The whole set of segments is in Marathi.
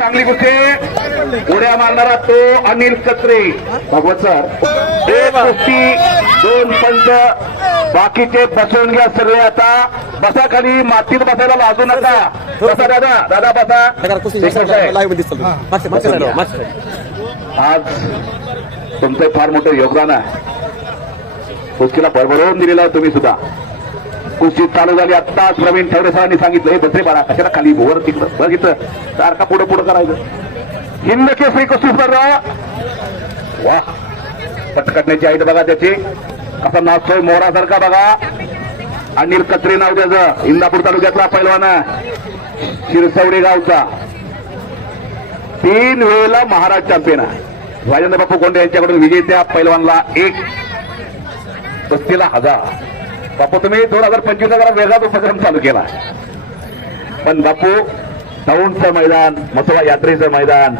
चांगली कुस्ती उड्या मारणारा तो अनिल कत्रे. भगवत सर. एक कुस्ती दोन पंच. बाकीचे बसवून घ्या सगळे आता. बसा खाली मातीत बसायला लाजू नका. बसा दादा. दादा बसा. आज तुमचं फार मोठं योगदान आहे. कुस्तीला भरभरून दिलेला आहे तुम्ही सुद्धा. कुस्ती चालू झाली. आत्ताच प्रवीण ठवरे सरांनी सांगितलं हे बसरे बाळा कशाला खाली वर तिकडं? बघितलं सारखा पुढं पुढं करायचं? हिंद केसरी कुस्ती स्पर्धा. वा. पटकटण्याची आईट बघा त्याची. असा नाचतोय मोहरासारखा बघा. अनिल कत्रे नाव त्याचं. इंदापूर तालुक्यातला पैलवान शिरसवडे गावचा. तीन वेळेला महाराज चॅम्पियन राजेंद्र बापू कोंडे यांच्याकडून विजेत्या पैलवानला एक बस्तीला हजार. बापू तुम्ही दोन हजार पंचवीस जरा वेगळाच उपक्रम चालू केला. पण बापू दौंडचं मैदान मसोबा यात्रेचं मैदान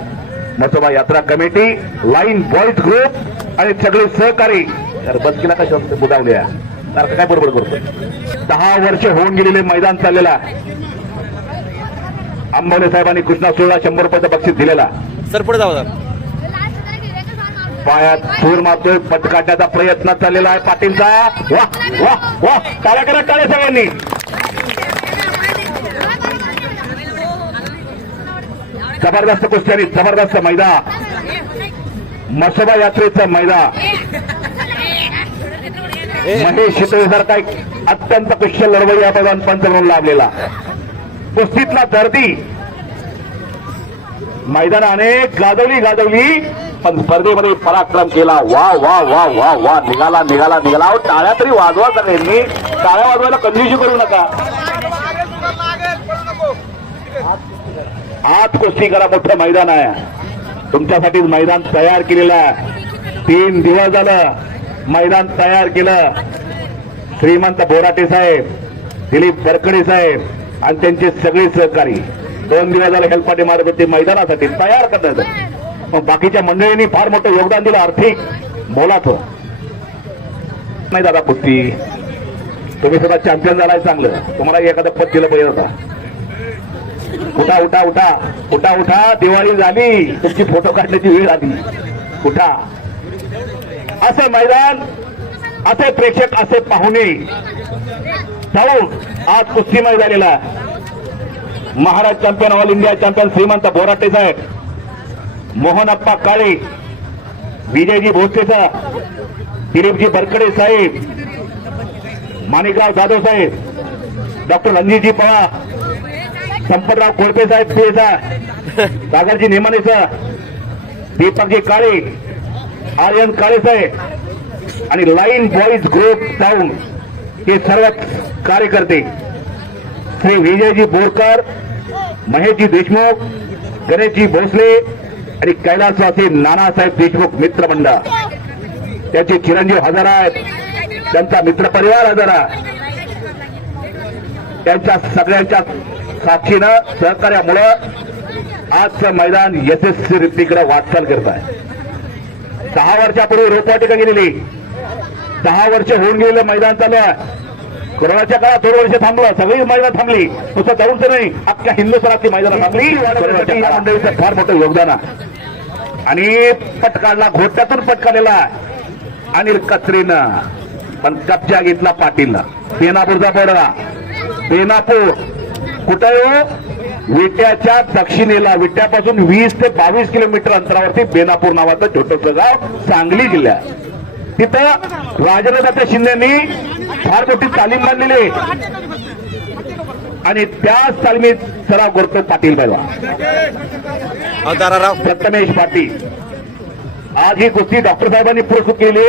मसोबा यात्रा कमिटी लाईन बॉईज ग्रुप आणि सगळे सहकारी. तर बसकीला कशा बुदावल्या सारखं काय बरोबर करतो दहा वर्ष होऊन गेलेले मैदान चाललेला. अंबवले साहेबांनी कृष्णा सोळा शंभर रुपयाचा बक्षीस दिलेला. सर पुढे जाऊ पायात सूर मारतोय पट काढण्याचा प्रयत्न चाललेला आहे पाटीलचा. वा वा वा टाळ्या करा टाळ्या सगळ्यांनी. जबरदस्त कुस्ती आणि जबरदस्त मैदा. मसोबा यात्रेचा मैदा. महेश शितळेसारखा एक अत्यंत कुशल लढवई या मैदान पंच म्हणून लाभलेला. कुस्तीतला दर्दी मैदानाने गाजवली गाजवली. पण स्पर्धेमध्ये पराक्रम केला. वा वा वा वा वा. निघाला निघाला निघाला. अहो, टाळ्या तरी वाजवा सगळ्यांनी टाळ्या वाजवायला कंजूशी करू नका. आठ कुस्ती करा मोठं मैदान आहे. तुमच्यासाठी मैदान तयार केलेलं आहे. तीन दिवस झालं मैदान तयार केलं. श्रीमंत बोराटे साहेब दिलीप बरकडे साहेब आणि त्यांचे सगळे सहकारी. दोन दिवस झाले हेल्पाटे मारत होते. मैदानासाठी तयार करण्याचं बाकीच्या मंडळींनी फार मोठं योगदान दिलं आर्थिक. मोलाचं नाही दादा कुस्ती तुम्ही सुद्धा चॅम्पियन झालाय चांगलं. तुम्हाला एखादं पद दिलं पाहिजे होता उठा उठा उठा. उठा उठा. दिवाळी झाली. तुमची फोटो काढण्याची वेळ आली. उठा. असं मैदान असे प्रेक्षक असे पाहुणे. जाऊन आज कुस्तीमय झालेला Maharaj champion all India champion Shrimant Borate साहेब. मोहनप्पा काळे विजयजी भोसलेचा दिलीपजी बरकडे साहेब माणिकराव जाधव साहेब डॉक्टर रणजितजी पळा संपतराव कोळपे साहेब पेसा सागरजी नेमानेचा दीपकजी काळे आर्यन काळे साहेब आणि लाईन बॉईज ग्रुप टाऊन हे सर्व कार्यकर्ते श्री विजयजी बोरकर महेशजी देशमुख गणेशजी भोसले आणि कैलासवासी नानासाहेब देशमुख मित्र मंडळ. त्यांचे चिरंजीव हजर आहेत. त्यांचा मित्रपरिवार हजर आहे. त्यांच्या सगळ्यांच्या साक्षीनं सहकार्यामुळं आजचं मैदान यशस्वीरितीकडे वाटचाल करत आहे. दहा वर्षापूर्वी रोपवाटिका गेलेली. दहा वर्ष होऊन गेलेलं मैदान चालू आहे. कोरोनाच्या काळात दोन वर्ष थांबलं सगळी मैदान थांबली. नुसतं दौडचं नाही अख्ख्या हिंदुस्थानातली मैदान थांबली. या मंडळीचं फार मोठं योगदान आहे. आणि पटकाडला घोट्यातून पटकालेला अनिल कचरेनं पण कब्जा घेतला पाटीलनं. बेनापूरचा पडला बेनापूर. कुठं हो? विट्याच्या दक्षिणेला. विट्यापासून वीस ते बावीस किलोमीटर अंतरावरती बेनापूर नावाचं छोटस गाव सांगली जिल्ह्यात. तिथं राजेंद्र शिंदेनी फार मोठी तालीम बांधलेली. आणि त्याच तालमीत सराव करतो पाटील दाराराव. प्रथमेश पाटील. आज ही कुस्ती डॉक्टर साहेबांनी पुरस्कृत केली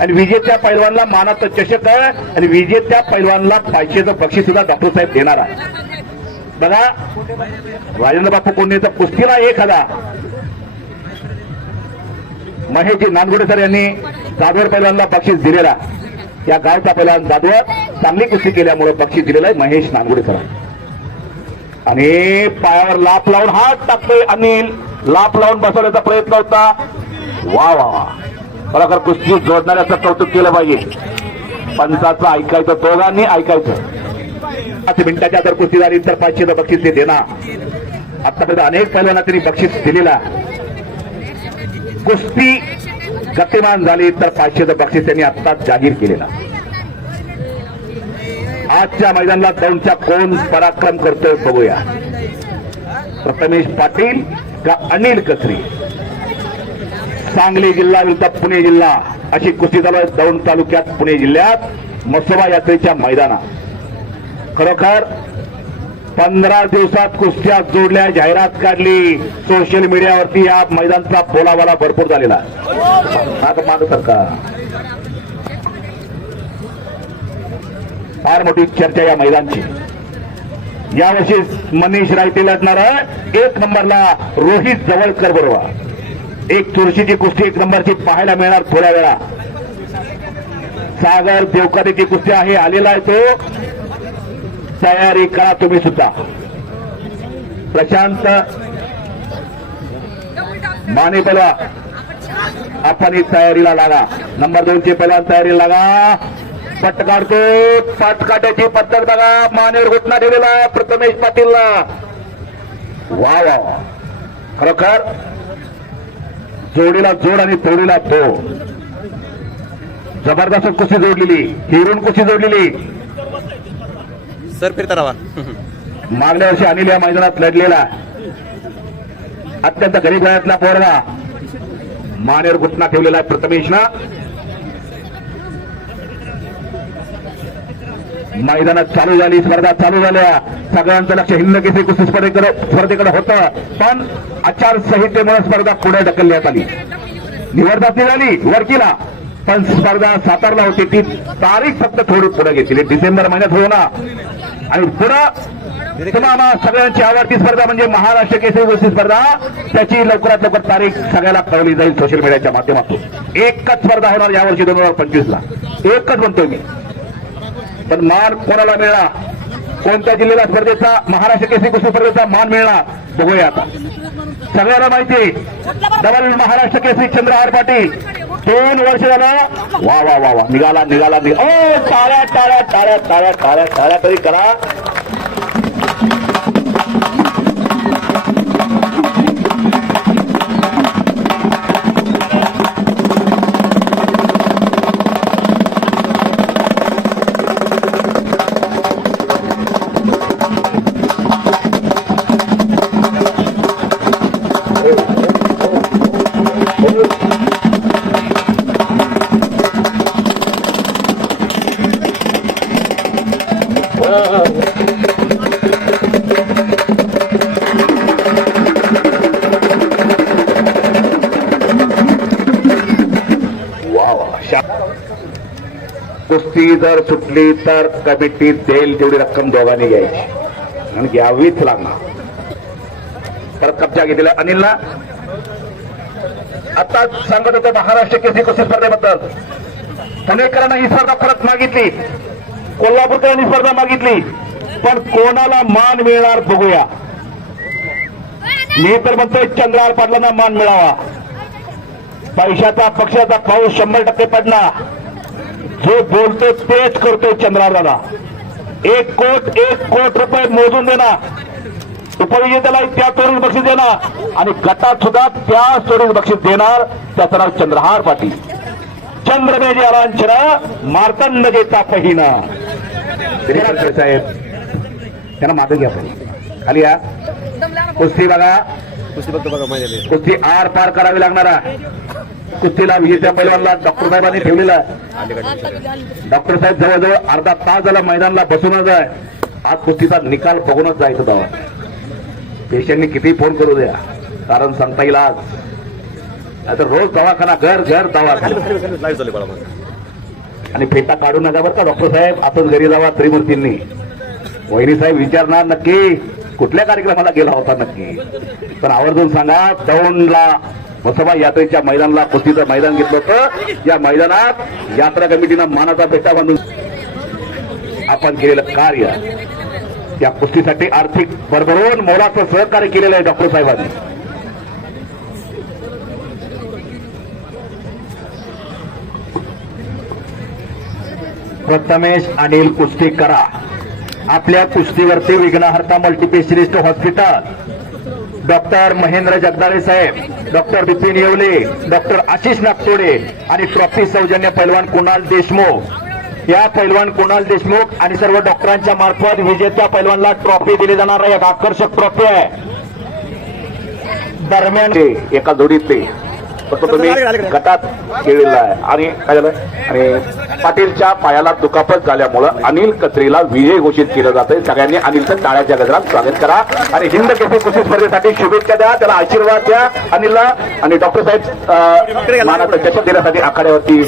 आणि विजेत्या पैलवानला मानाचं चषक आहे. आणि विजेत्या पैलवानला पैशाचं बक्षीस सुद्धा डॉक्टर साहेब देणार आहे. बघा राजेंद्र बापू कोंडेचा कुस्तीला एक हजार. महेशजी नानगुडे सर यांनी जाधवर पहिल्यांदा बक्षीस दिलेला. या गावचा पैलवान जाधवर चांगली कुस्ती केल्यामुळे बक्षीस दिलेला आहे महेश नानगुडे आणि पायावर लाप लावून हात टाकतोय अनिल. लाप लावून बसवण्याचा प्रयत्न होता. वा वा वा. खरोखर कुस्ती जोडणाऱ्याचं कौतुक केलं पाहिजे. पंचाचं ऐकायचं दोघांनी ऐकायचं. पाच मिनिटाच्या जर कुस्ती झाली तर पाचशेचं बक्षीस ते देणार. आतापर्यंत अनेक पहिल्यांना त्यांनी बक्षीस दिलेला. कुस्ती गतिमान झाली तर पाचशेचं बक्षीस त्यांनी आत्ताच जाहीर केलेला आजच्या मैदानाला दोनच्या कोण पराक्रम करतोय बघूया. प्रथमेश पाटील का अनिल कचरी सांगली जिल्हा विरुद्ध पुणे जिल्हा. अशी कुस्ती चालू आहे दौंड तालुक्यात पुणे जिल्ह्यात. मसोबा यात्रेच्या मैदानात. खरोखर पंधरा दिवसात कुस्त्या जोडल्या जाहिरात काढली. सोशल मीडियावरती या मैदानचा बोलाबाला भरपूर झालेला आता सरकार फार मोठी चर्चा या मैदानची. यावर्षी मनीष रायते लढणार एक नंबरला रोहित जवळकर बरोबर. एक चुरशीची कुस्ती एक नंबरची पाहायला मिळणार थोड्या वेळा. सागर देवकरेची कुस्ती आहे आलेला आहे तो. तयारी करा तुम्ही सुद्धा. प्रशांत माने पलवा आपण तयारीला लागा. नंबर दोनची पहिल्या तयारीला लागा. पट काढतो पट काढायची पद्धत बघा. मानेवर घुटना ठेवलेला प्रथमेश पाटीलला. वा वा खरोखर जोडीला जोड आणि तोडीला तो जबरदस्त कुशी जोडलेली. हिरून कुशी जोडलेली. सर फिरता राहा मागल्या वर्षी अनिल या मैदानात लढलेला. अत्यंत गरीब वयातला पोरगा. मानेवर घुटना ठेवलेला आहे प्रथमेशना मैदानात चालू झाली स्पर्धा चालू झाल्या. सगळ्यांचं लक्ष हिंद केसरी कुस्ती स्पर्धेकडे स्पर्धेकडे होतं. पण आचारसंहितेमुळे स्पर्धा पुढे ढकलण्यात आली. निवडताती झाली वरकीला. पण स्पर्धा सातारला होती. ती तारीख फक्त थोडी पुढे घेतली. डिसेंबर महिन्यात होणार आणि पुढं तुम्हाला सगळ्यांची आवडती स्पर्धा म्हणजे महाराष्ट्र केसरी कुस्ती स्पर्धा. त्याची लवकरात लवकर तारीख सगळ्याला कळवली जाईल सोशल मीडियाच्या माध्यमातून. एकच स्पर्धा होणार यावर्षी दोन हजार पंचवीस ला एकच म्हणतोय मी. पण मान कोणाला मिळणार? कोणत्या जिल्ह्याला स्पर्धेचा महाराष्ट्र केसरी कुस्ती स्पर्धेचा मान मिळणार? बघूया आता. सगळ्यांना माहिती डबल महाराष्ट्र केसरी चंद्रहार पाटील. दोन वर्ष झालं. वा वा वा वा. निघाला निघाला निघा ओ टाळ्या टाळ्या टाळ्या टाळ्या टाळ्या टाळ्या तरी करा. कुस्ती जर सुटली तर कमिटी देईल तेवढी रक्कम दोघांनी घ्यायची. आणि घ्यावीच लागणार. परत कब्जा घेतलेला अनिलला. आता सांगत होतं महाराष्ट्र केसरी कुस्ती स्पर्धेबद्दल. पुणेकरांना ही स्पर्धा परत मागितली. कोल्हापूरकरांनी स्पर्धा मागितली. पण कोणाला मान मिळणार बघूया. मी तर म्हणतोय चंद्रार पाटलांना मान मिळावा. पैशाचा पक्षाचा पाऊस शंभर टक्के पडला जो बोलतो तेच करतोय चंद्रादादा एक कोट एक कोट रुपये मोजून देणार उपविजेत्याला त्या तोडीस बक्षीस देणार आणि गटात सुद्धा त्या तोडीस बक्षीस देणार त्याचं नाव चंद्रहार पाटील. चंद्रमेज लांछन मार्तंड देता पहिना. साहेब त्यांना मागे घ्या पाहिजे खाली या. कुस्ती बघा. कुस्ती बघतो बघा माझ्या कुस्ती आर पार करावी लागणार आहे. कुस्तीला विजेत्या पैलवानला डॉक्टर साहेबांनी ठेवलेला आहे. डॉक्टर साहेब जवळजवळ अर्धा तास झाला मैदानाला बसूनच आहे. आज कुस्तीचा निकाल बघूनच जायचं दवा. पेशंटनी किती फोन करू द्या. कारण सांगता येईल आज. नाहीतर रोज दवाखाना घर घर दवाखाना. आणि फेटा काढू नका बरं का डॉक्टर साहेब. आपण घरी जावा त्रिमूर्तींनी. वहिनी साहेब विचारणार नक्की. कुठल्या कार्यक्रमाला गेला होता नक्की? पण आवर्जून सांगा दौंडला मसोबा यात्रेच्या मैदानाला कुस्तीचं मैदान घेतलं होतं. या मैदानात यात्रा कमिटीनं मानाचा पेटा बांधून आपण केलेलं कार्य. या कुस्तीसाठी आर्थिक भरभरून मोलाचं सहकार्य केलेलं आहे डॉक्टर साहेबांनी. प्रथमेश अनिल कुस्ती करा. आपल्या कुस्तीवरती Vighnaharta multispecialist hospital doctor Mahendra Jagdale saheb doctor Bipin Yewale doctor Ashish Nagtode आणि ट्रॉफी सौजन्य पैलवान कुणाल देशमुख. या पैलवान कुणाल देशमुख आणि सर्व डॉक्टरांच्या मार्फत विजेत्या पैलवानला ट्रॉफी दिली जाणार आहे. एक आकर्षक ट्रॉफी आहे. दरम्यान एका एका फक्त तुम्ही गटात खेळलेला आहे. आणि काय झालं? आणि पाटीलच्या पायाला दुखापत झाल्यामुळं अनिल कत्रीला विजय घोषित केलं जातंय. सगळ्यांनी अनिलचं टाळ्याच्या गजरात स्वागत करा. आणि हिंद केसरी कुस्ती स्पर्धेसाठी शुभेच्छा द्या. त्याला आशीर्वाद द्या अनिलला. आणि डॉक्टर साहेब मानाचं चषक देण्यासाठी आखाड्यावरती